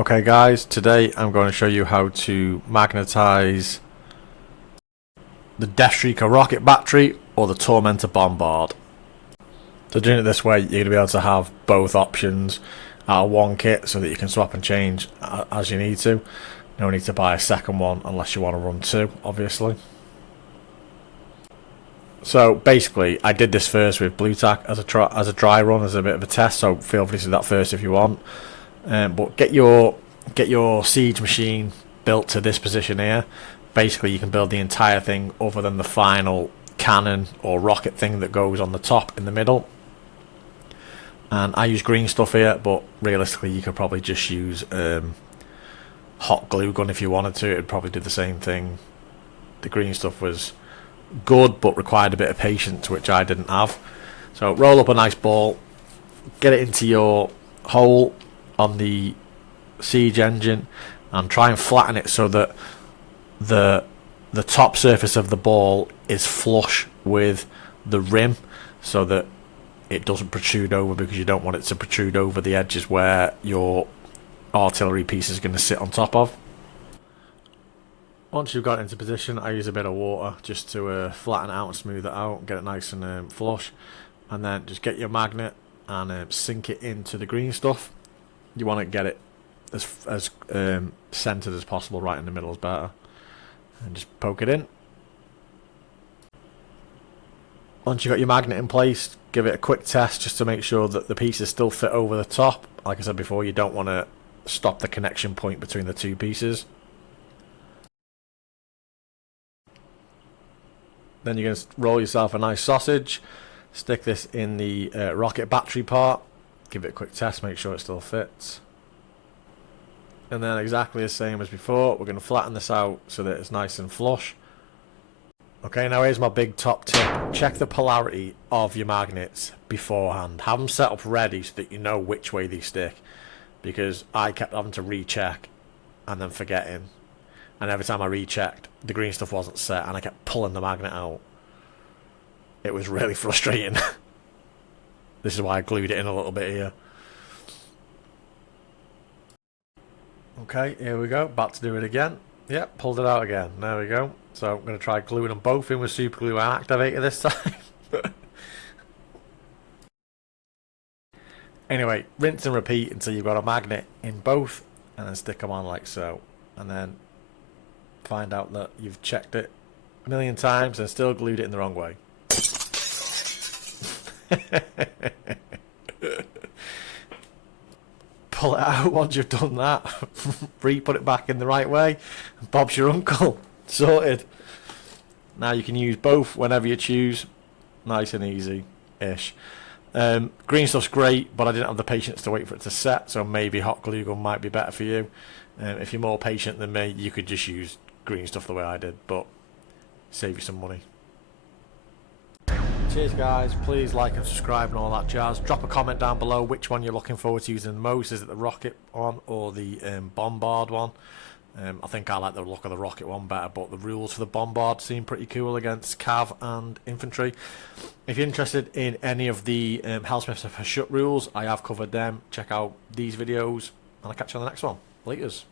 Okay guys, today I'm going to show you how to magnetize the Death Shrieker rocket battery or the Tormentor Bombard. So doing it this way, you're going to be able to have both options out of one kit so that you can swap and change as you need to. No need to buy a second one unless you want to run two, obviously. So basically, I did this first with Blue Tack as a dry run, as a bit of a test, so feel free to do that first if you want. But get your siege machine built to this position here. Basically, you can build the entire thing other than the final cannon or rocket thing that goes on the top in the middle. And I use green stuff here, but realistically you could probably just use hot glue gun if you wanted to. It would probably do the same thing. The green stuff was good but required a bit of patience, which I didn't have. So roll up a nice ball, get it into your hole on the siege engine and try and flatten it so that the top surface of the ball is flush with the rim, so that it doesn't protrude over, because you don't want it to protrude over the edges where your artillery piece is going to sit on top of. Once you've got it into position, I use a bit of water just to flatten it out and smooth it out, get it nice and flush, and then just get your magnet and sink it into the green stuff. You want to get it as centered as possible, right in the middle is better, and just poke it in. Once you've got your magnet in place, give it a quick test just to make sure that the pieces still fit over the top. Like I said before, you don't want to stop the connection point between the two pieces. Then you're going to roll yourself a nice sausage, stick this in the rocket battery part, give it a quick test, make sure it still fits. And then exactly the same as before, we're going to flatten this out so that it's nice and flush. Okay, now here's my big top tip. Check the polarity of your magnets beforehand. Have them set up ready so that you know which way they stick. Because I kept having to recheck and then forgetting. And every time I rechecked, the green stuff wasn't set and I kept pulling the magnet out. It was really frustrating. This is why I glued it in a little bit here. Okay, here we go. Back to do it again. Yep, pulled it out again. There we go. So I'm going to try gluing them both in with super glue and activator this time. Anyway, rinse and repeat until you've got a magnet in both, and then stick them on like so. And then find out that you've checked it a million times and still glued it in the wrong way. Pull it out once you've done that. Put it back in the right way, and Bob's your uncle. Sorted. Now you can use both whenever you choose. Nice and easy-ish. Green stuff's great, but I didn't have the patience to wait for it to set, so maybe hot glue gun might be better for you. If you're more patient than me, you could just use green stuff the way I did, but save you some money. Cheers guys, please like and subscribe and all that jazz. Drop a comment down below which one you're looking forward to using the most. Is it the rocket one or the bombard one? I think I like the look of the rocket one better, but the rules for the bombard seem pretty cool against cav and infantry. If you're interested in any of the Hellsmiths of Hashut rules, I have covered them. Check out these videos and I'll catch you on the next one. Laters.